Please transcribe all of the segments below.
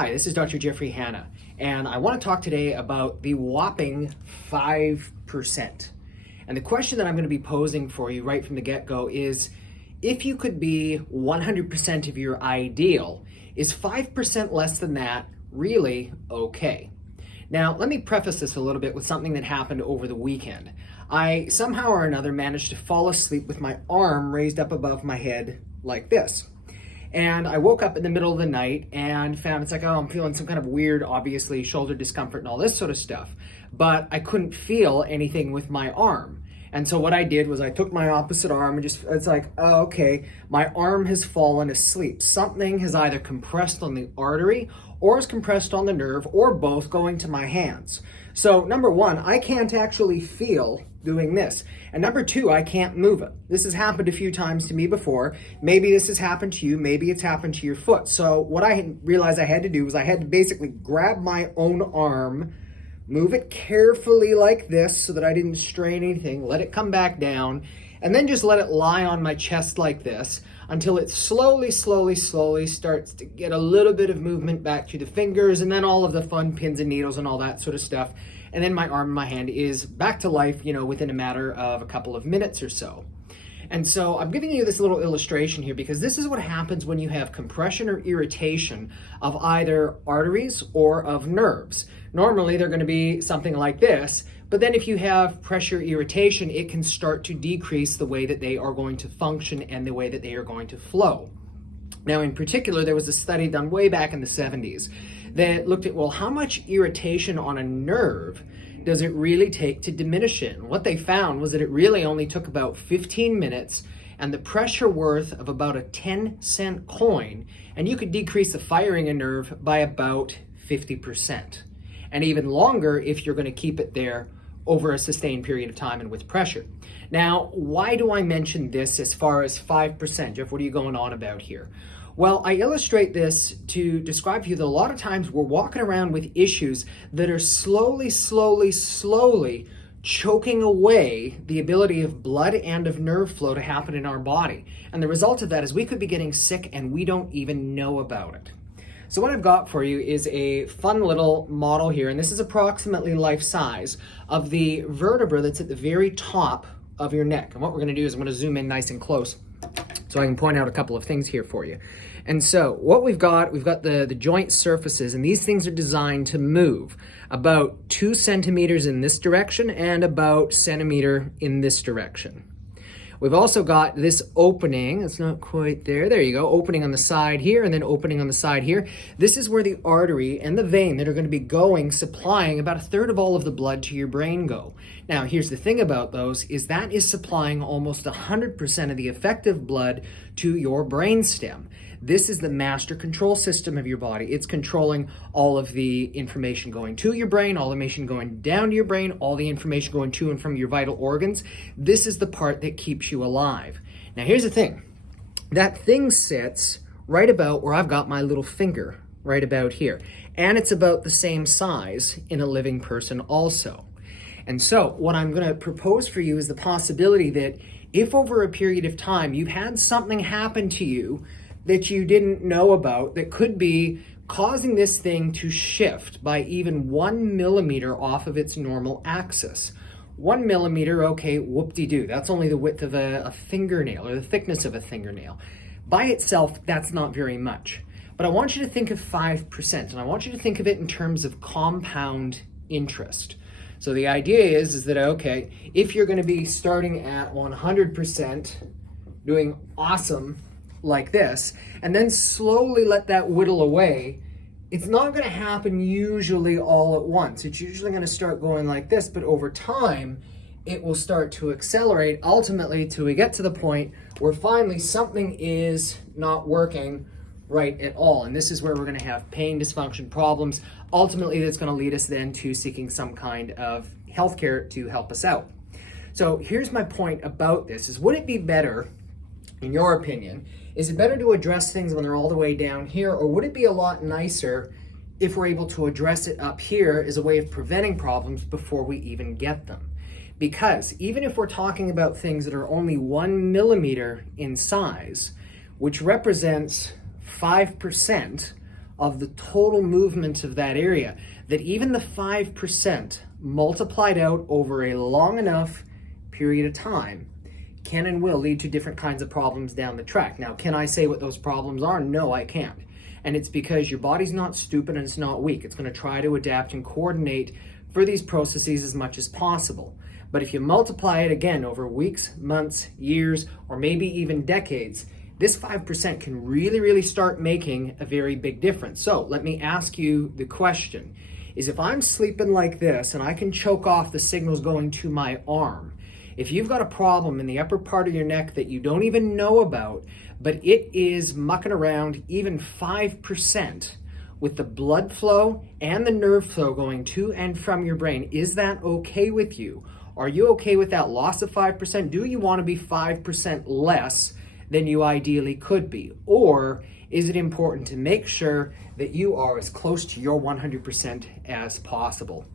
Hi, this is Dr. Jeffrey Hanna, and I want to talk today about the whopping 5%. And the question that I'm going to be posing for you right from the get-go is, if you could be 100% of your ideal, is 5% less than that really okay? Now, let me preface this a little bit with something that happened over the weekend. I somehow or another managed to fall asleep with my arm raised up above my head like this. And I woke up in the middle of the night and found it's like, oh, I'm feeling some kind of weird, obviously, shoulder discomfort and all this sort of stuff. But I couldn't feel anything with my arm. And so what I did was I took my opposite arm and it's like, oh, okay, my arm has fallen asleep. Something has either compressed on the artery or is compressed on the nerve, or both, going to my hands. So number one, I can't actually feel doing this. And number two, I can't move it. This has happened a few times to me before. Maybe this has happened to you. Maybe it's happened to your foot. So what I realized I had to do was I had to basically grab my own arm, move it carefully like this so that I didn't strain anything, let it come back down, and then just let it lie on my chest like this until it slowly starts to get a little bit of movement back to the fingers, and then all of the fun pins and needles and all that sort of stuff. And then my arm and my hand is back to life, within a matter of a couple of minutes or so. And so I'm giving you this little illustration here because this is what happens when you have compression or irritation of either arteries or of nerves. Normally they're going to be something like this, but then if you have pressure irritation, it can start to decrease the way that they are going to function and the way that they are going to flow. Now, in particular, there was a study done way back in the 70s that looked at, well, how much irritation on a nerve does it really take to diminish it? And what they found was that it really only took about 15 minutes and the pressure worth of about a 10-cent coin, and you could decrease the firing a nerve by about 50%. And even longer if you're going to keep it there over a sustained period of time and with pressure. Now, why do I mention this as far as 5%? Jeff, what are you going on about here? Well, I illustrate this to describe to you that a lot of times we're walking around with issues that are slowly choking away the ability of blood and of nerve flow to happen in our body. And the result of that is we could be getting sick and we don't even know about it. So what I've got for you is a fun little model here, and this is approximately life size, of the vertebra that's at the very top of your neck. And what we're going to do is I'm going to zoom in nice and close so I can point out a couple of things here for you. And so what we've got the joint surfaces, and these things are designed to move about 2 centimeters in this direction and about centimeter in this direction. We've also got this opening, it's not quite there, there you go, opening on the side here and then opening on the side here. This is where the artery and the vein that are going to be supplying about a third of all of the blood to your brain go. Now, here's the thing about those, is that is supplying almost 100% of the effective blood to your brain stem. This is the master control system of your body. It's controlling all of the information going to your brain, all the information going down to your brain, all the information going to and from your vital organs. This is the part that keeps you alive. Now, here's the thing. That thing sits right about where I've got my little finger, right about here. And it's about the same size in a living person also. And so what I'm going to propose for you is the possibility that if over a period of time you've had something happen to you that you didn't know about that could be causing this thing to shift by even 1 millimeter off of its normal axis. 1 millimeter, okay, whoop-de-doo. That's only the width of a fingernail, or the thickness of a fingernail. By itself, that's not very much. But I want you to think of 5%, and I want you to think of it in terms of compound interest. So the idea is that, okay, if you're going to be starting at 100%, doing awesome like this, and then slowly let that whittle away, it's not going to happen usually all at once. It's usually going to start going like this, but over time, it will start to accelerate, ultimately till we get to the point where finally something is not working right at all. And this is where we're going to have pain, dysfunction, problems. Ultimately, that's going to lead us then to seeking some kind of healthcare to help us out. So here's my point about this, is would it be better, in your opinion, is it better to address things when they're all the way down here, or would it be a lot nicer if we're able to address it up here as a way of preventing problems before we even get them? Because even if we're talking about things that are only 1 millimeter in size, which represents 5% of the total movement of that area, that even the 5% multiplied out over a long enough period of time can and will lead to different kinds of problems down the track. Now, can I say what those problems are? No, I can't. And it's because your body's not stupid and it's not weak. It's going to try to adapt and coordinate for these processes as much as possible. But if you multiply it again over weeks, months, years, or maybe even decades, this 5% can really start making a very big difference. So let me ask you the question, is if I'm sleeping like this and I can choke off the signals going to my arm, if you've got a problem in the upper part of your neck that you don't even know about, but it is mucking around even 5% with the blood flow and the nerve flow going to and from your brain, is that okay with you? Are you okay with that loss of 5%? Do you want to be 5% less than you ideally could be? Or is it important to make sure that you are as close to your 100% as possible?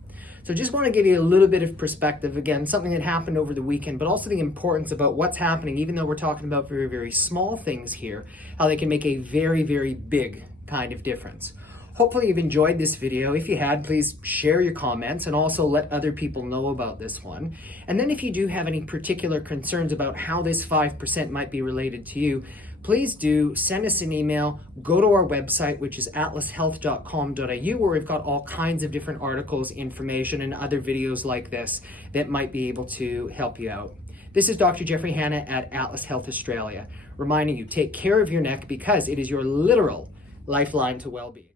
So just want to give you a little bit of perspective, again, something that happened over the weekend, but also the importance about what's happening, even though we're talking about very small things here, how they can make a very big kind of difference. Hopefully you've enjoyed this video. If you had, please share your comments and also let other people know about this one. And then if you do have any particular concerns about how this 5% might be related to you, please do send us an email, go to our website, which is atlashealth.com.au, where we've got all kinds of different articles, information, and other videos like this that might be able to help you out. This is Dr. Jeffrey Hanna at Atlas Health Australia, reminding you, take care of your neck because it is your literal lifeline to well-being.